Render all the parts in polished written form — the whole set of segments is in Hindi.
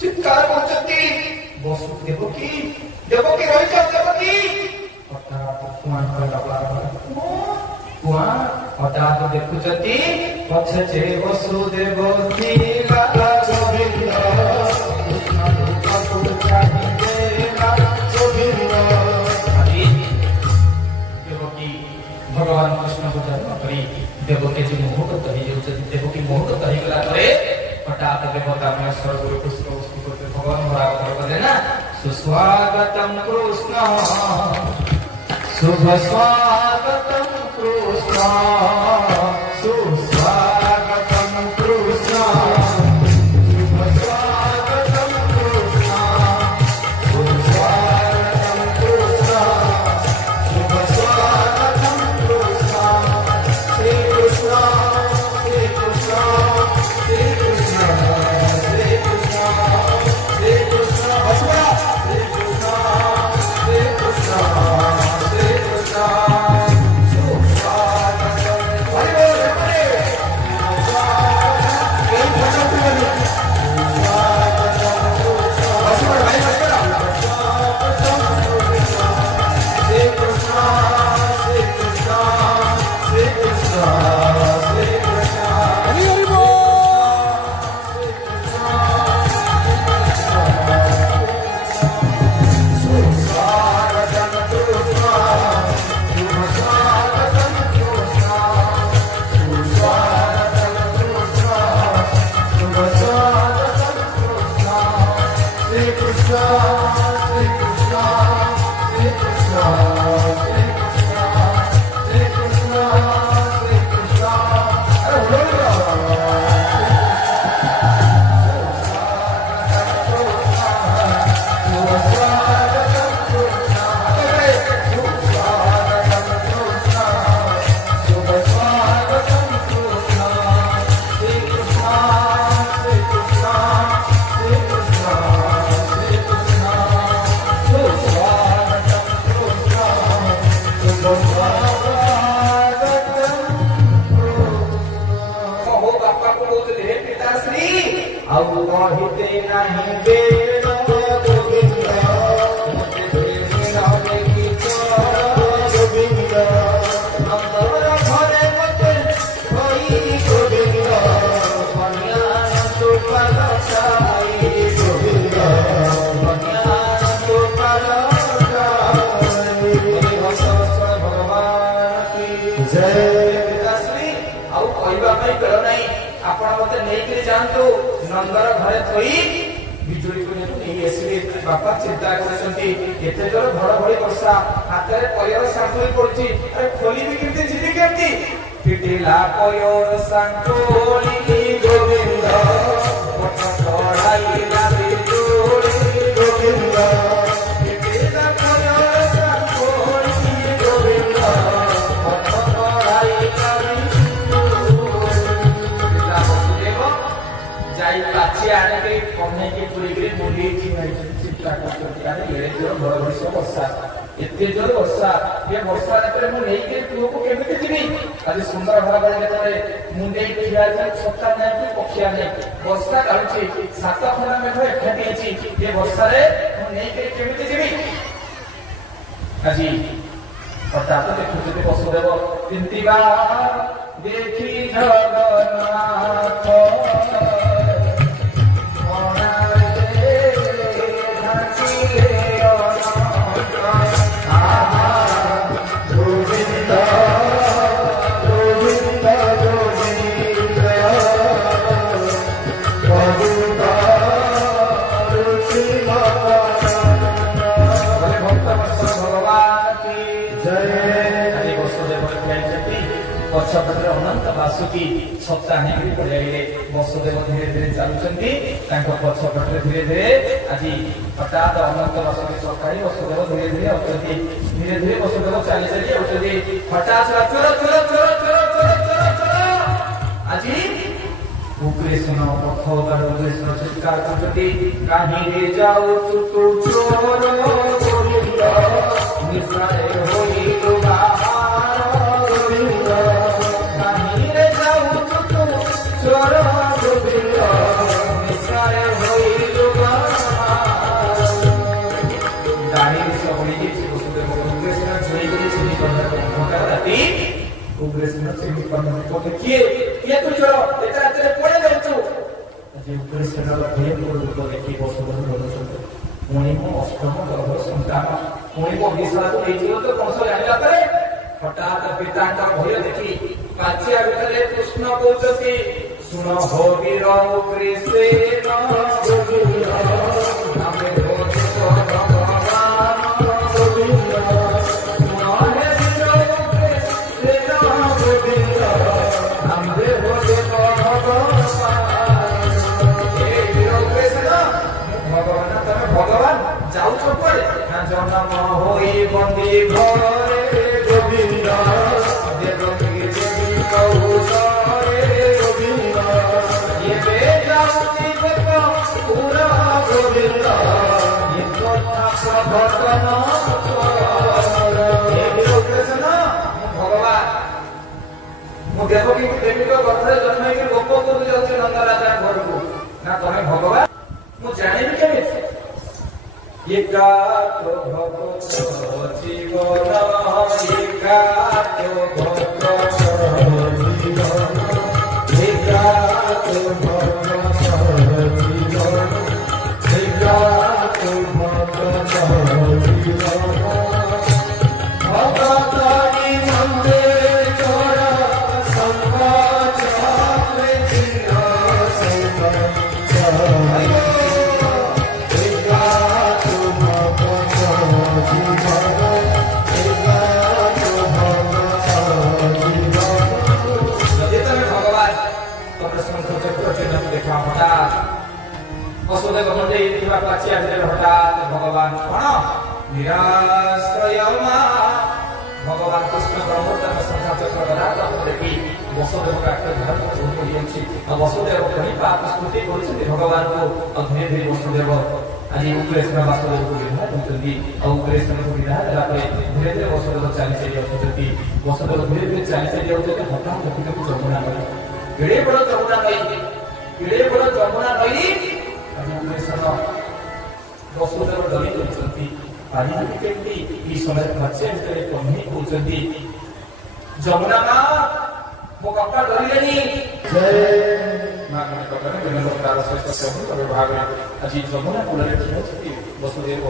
चित्कार पहुंचती देवकी देवकी रही जाओ देवकी हठात देखुचती पछे वसुदेव नीला गोविंद कृष्ण रूप चाहिदेला गोविंद देवकी भगवान कृष्ण को जन्म करी देवकी जी मोहक कही देवकी मोहक कही गला करे हठात देवता में स्वर्ग पुष्प करते भगवान बराबर बोले ना सुस्वागतम कृष्ण शुभ स्वागतम कृष्ण सुस्वागतम कृष्ण शुभ स्वागतम कृष्ण सुस्वागतम कृष्ण शुभ स्वागतम कृष्ण श्री कृष्ण श्री कृष्ण श्री कृष्ण श्री कृष्ण श्री कृष्ण बसवा श्री कृष्ण श्री कृष्ण श्री कृष्ण सुस्वागतम हरि बोल हरि कई भजन सुनिए सुस्वागतम कृष्ण बसवा भाई बसवा श्री कृष्ण श्री कृष्ण श्री कृष्ण श्री कृष्ण हरि हरि बोल सुस्वागतम कृष्ण शुभ स्वागतम कृष्ण सुस्वागतम कृष्ण शुभ स्वागतम कृष्ण श्री कृष्ण श्री कृष्ण श्री कृष्ण श्री कृष्ण श्री कृष्ण श्री कृष्ण अरे बोलो कहते नहीं बेर गोविंद मते प्रेम की गोविंद नंदर घरे मते होई गोविंद कन्या तो पालसाई गोविंद कन्या तो पालसाई भगवान की जय पिताश्री आउ कहबा में बेल नहीं आपण मते नेकरी जानतो नंदर घरे थई बिजुली को नहीं एसबी बापा चिंता करछंती एते जोर घड़घड़ी वर्षा हाथ रे पयर सांकुली पड़ची अरे खोली भी केमती जीवी केमती पिटिला पयर सांकुली गोविंद पट चढ़ाईला बिजुली गोविंद पिटिला पयर सांकुली गोविंद पट चढ़ाईला जाई पाछे आने के कन्हे के पूरी के मुंडी की चिंता करते यार ये जो बड़ वर्षा एते जोर वर्षा ये वर्षा रे मु नहीं के तू को केमिति जीवी आज सुंदर भाबरे केतरे मुंडे खिया जाय छत्ता नहीं कि पक्षिया नहीं वर्षा गाउची सात खंडा में तो एखाटी अछि ये वर्षा रे मु नहीं के केमिति जीवी आजी पता तो देखुते वसुदेव तिंतिबा देखी जगन्नाथ पछपटे अनंत वासुकी छत्ता नहीं पड़े वसुदेव धीरे धीरे चलुंट पछपटे धीरे धीरे आज हठात अनंत वासुकी छत्ता वसुदेव धीरे धीरे धीरे धीरे वसुदेव चली चली हठात चोर चोर चोर चोर चोर चोर आज कृष्ण पथवार कृष्ण चित्कार करते कहीं जाओ तू चोर गोविंद निशाए होई तो गोविंद कहीं जाओ तू चोर गोविंद निशाए होई तो दाढ़ी सब कृष्ण छुई चिनी राती कृष्ण चिनी किए किए तू चोर एता राते पड़े जाऊ कृष्ण रूप देखी वसुदेव बोलुଛନ୍ତି पुणी मो अष्टम गर्भ संतान पुणी मो विशाला को नहीं तो कंस जानिला करे हठात पितांका भय देखी पाछिया भितरे कृष्ण कहउଛନ୍ତି सुन हो वीर कृष्ण गोविंद नामे भोज भगवान गोविंद सुन हे वीर कृष्ण गोविंद नामे भोज भगवान भगवान जाऊ पड़े जन्म होई बंदी घरे गोविंद देवी कहूरे गोविंद ये जाऊती पूरा गोविंद ये कथा भगवान कृष्ण भगवान मु देवकी देवी गर्भरे जन्म गोप को जाऊँ नंद राजा घर को ना तुम्हें भगवान मु जानी केमी एकात भगत जीवन एकात भगत जीवन एकात भगत जीवन एकात भगत जीवन भगतानी मंदे तोरा संवाचार जिया वसुदेव मंडे पाचिया हठात भगवान कौन निराश्रय भगवान कृष्ण ब्रह्मोत्तर संख्या चक्र देखी वसुदेव वसुदेव कहीं पाप स्मृति कर भगवान को धीरे धीरे वसुदेव आज कृष्ण वासुदेव को विवाह होती कृष्ण को विवाह धीरे धीरे वसुदेव चली चली आसुँच वसुदेव धीरे धीरे चली चली आते हठात देखी जमुना नई एड़े बड़ जमुना नई एड़े बड़ जमुना नई वसुदेव डरी जाती समय बच्चे कन्ही कहते जमुना माँ मो कपड़ा डरले भाव आज जमुना कूल वसुदेव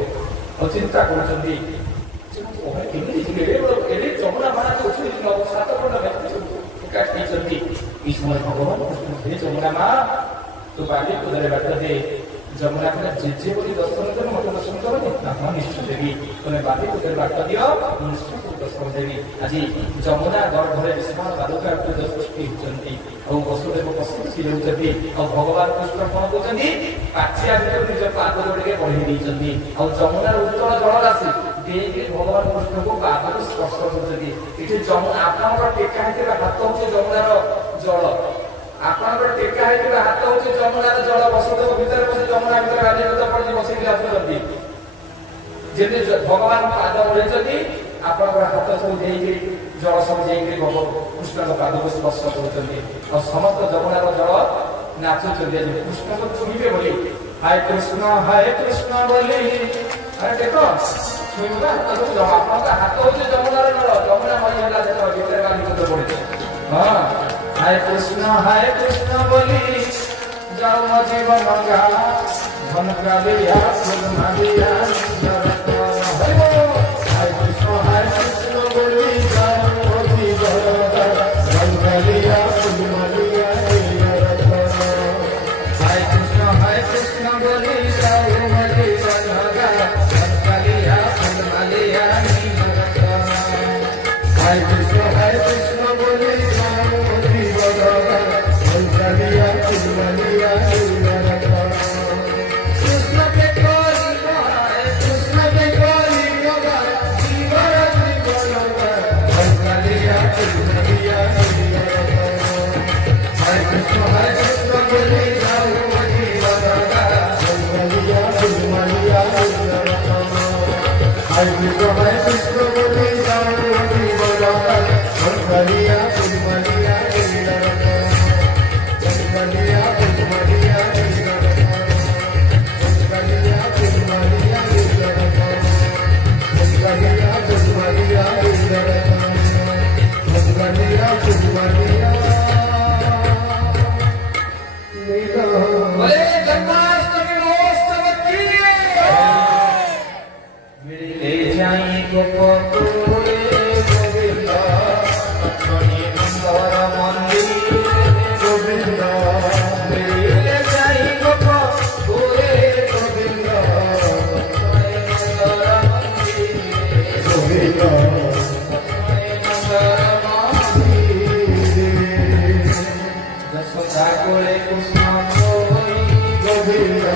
चिंता कर जमुना माँ सात समय भगवान जमुना माँ तो बाली कुदरे बाट दे जमुना को जेजे बोली दर्शन कर मत दर्शन कर ना निश्चय देवी तुम बाली कुदरे बाट दियो निश्चय दर्शन देवी आज जमुना गर्भरे विशाल बालुका सृष्टि होती और वसुदेव पशु चिल्लाउଛନ୍ତି और भगवान कृष्ण कौन कहते पाछिया भर निज पाद जोड़े बढ़ी देती और जमुनार उत्तल जल राशि देखे भगवान कृष्ण को पाद स्पर्श करते ये जमुना आपंकर टेका होता हाथ हूँ जमुनार जल आपंकर टेका होता हाथ हूँ जमुनार जल वसुदेव भितर बस जमुना भर राजनीति पड़ी बसैक आसुँच जमी भगवान पाद बढ़े आपंकर हाथ सब जल सब कृष्ण पाद को स्पर्श कर समस्त जमुनार जल नाचुंट कृष्ण को छुईबे बोली हाय कृष्ण बोली अरे देख छुईबा आपका हाथ हूँ जमुनार जल जमुना मई है भितर बालिपत्र पड़े हाँ हाय कृष्ण बोली जाओ जीवन गंगा धन कालिया फूल मालिया हाय कृष्ण बोली जाओ जीवन धन कालिया फूल मालिया हाय कृष्ण बोली जाओ जीवन गंगा धन कालिया फूल मालिया हाय कृष्ण बोली कृष्ण के बोले जन्माष्टमी महोत्सव की मिले जाई गोपकुले गोविंद अपनी नंदर मंदिर गोविंद मिले जाई गोपकुले गोविंद अपनी नंदर मंदिर Govind Sakure Krishna Koi Govinda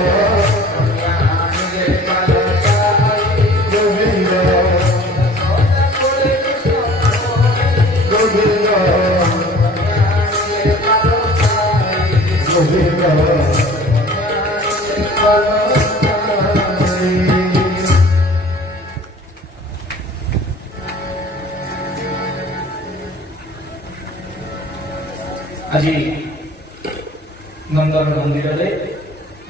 Kanyane Palakai Govinda Sakure Krishna Koi Govinda Kanyane Palakai Govinda Kanyane Palakai Aji नंदन मंदिर रे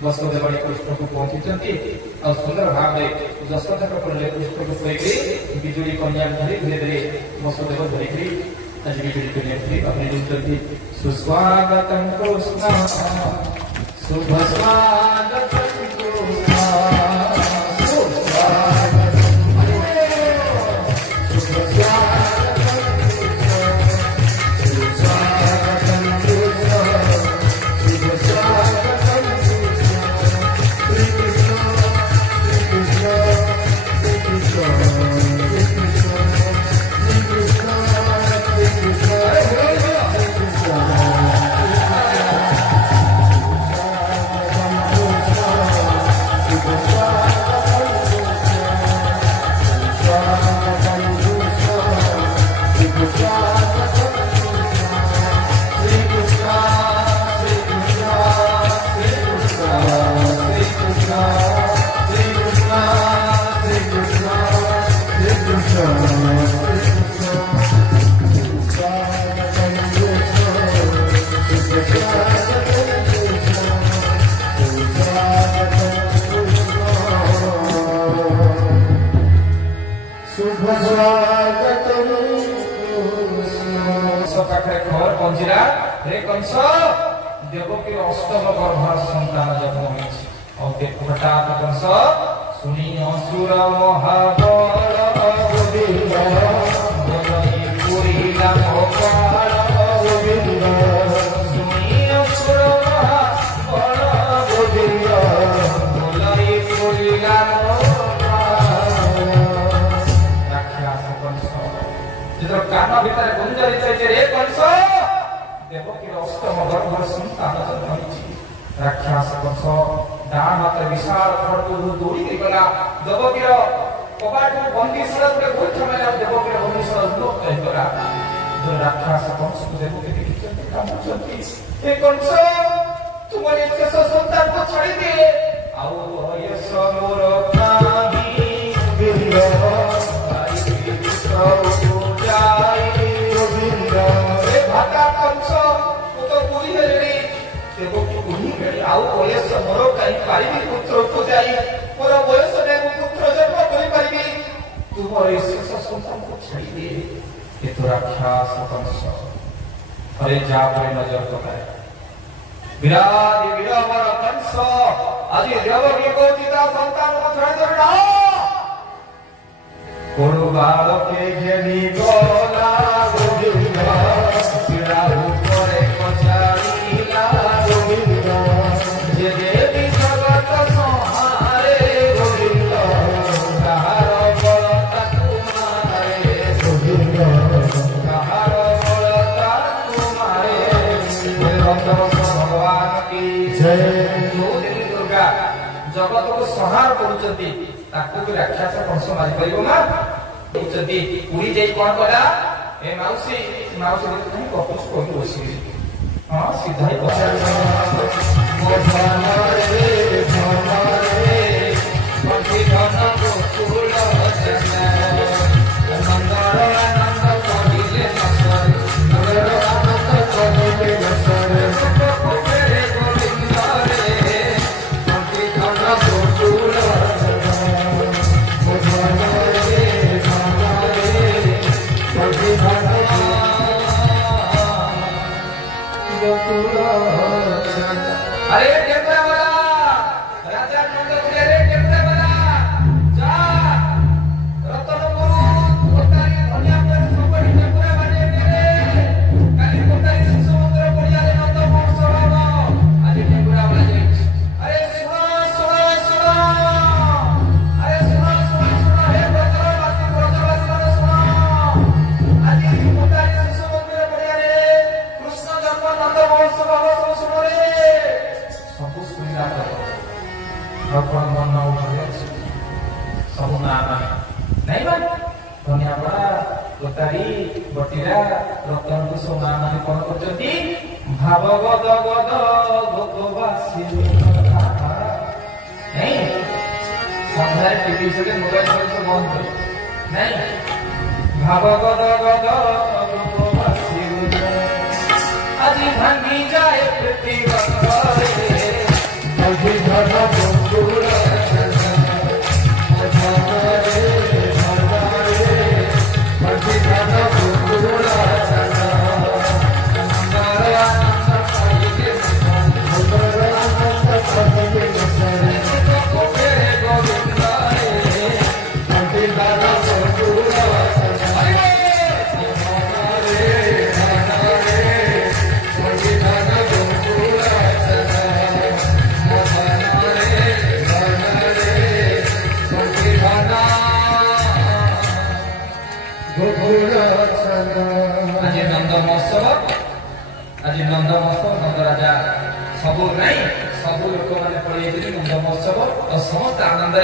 वसुदेव कृष्ण को पहुंची और सुंदर भाव जशोदा कृष्ण को खोई बिजुली कन्या धरी धीरे धीरे वसुदेव धरिक आज बिजुली कन्या अपनी दूसरी सुस्वागतम कृष्ण शुभ स्वागतम कृष्ण देवकी अष्टम गर्भ संतान जन्म होती हठात कंस सुनी असुर महाबल गोविंद पुरीला गोपाल गोविंद सुनी असुर महाबल गोविंद पुरीला राक्षस कंस जिधर कान भीतर गुंजरित रे कंस देवकी अष्टम गर्भ संतान जन्म राक्षस कंस डाण हाथ विशाल खड़गू दौड़ी गला देवकीर कबाट बंदीशाला बहुत समय देवकीर बंदीशाला उन्मुक्त होगा राक्षस कंस को देवकी देखी कंस तुम्हारे शेष संतान को छाड़ी दे भाता कंस तो बुरी हेली देवकी बुढ़ी हेली आउ बयस मोर कहीं पारि पुत्र को जाई मोर बयस ने पुत्र जन्म करि पारिबी तुमर शेष संतान को छाड़ी दे ये तो राक्षस कंस अरे जा पर नजर पकाए विराट विरामर कंस आज देवकी को चिता संतान को छाड़ी दे ना कोरु बालके घेनी गोला गोविंद सिरा ऊपरे पचारीला गोविंद जे देवी जगत संहारे गोविंद कहार बल ताकु मारे गोविंद कहार बल ताकु मारे भगवान की जय। जो देवी दुर्गा जगत को संहार करुचंती ताकू भी राक्षस कंस मारी परिबो ना उचंती उड़ी जाई कोन कला ए माउसी माउसी नहीं कपच कोई बसी हां सीधा ही बसा मोधनारे पंथी धन को फूल चना मंगल आनंद करिले नसर नगर आनंद करिले नसर कोपरे गोविंद रे पंथी धन को फूल अरे सुविधा भगवान मन उठे सब ना नहीं बा धनियापड़ा तोतारी बटीरा रतन को सब ना माने कौन करछंती भाव गद गद गोपवासी नहीं संध्यारे टीवी से मोबाइल से बंद कर नहीं भाव गद गद गोपवासी आज भांगी जाए पृथ्वी बंधरे अभी धन बंधुर आज नंद महोत्सव नंद राजा सबू नहीं सबू लोक मैंने पड़े नंद महोत्सव और समस्त आनंद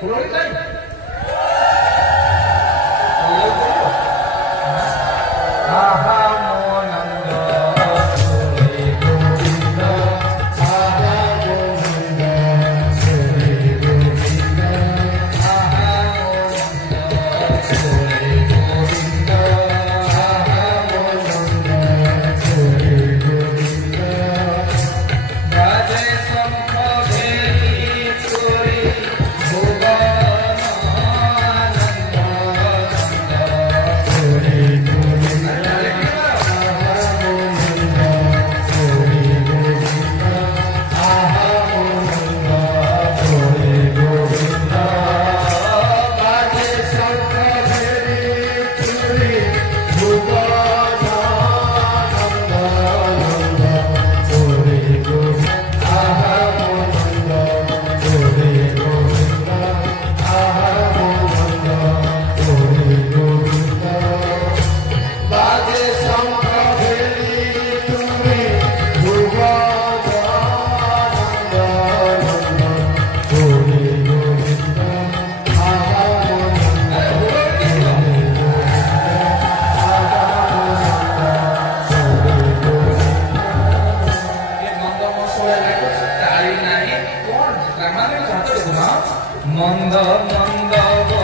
पुरोहित मंद मंद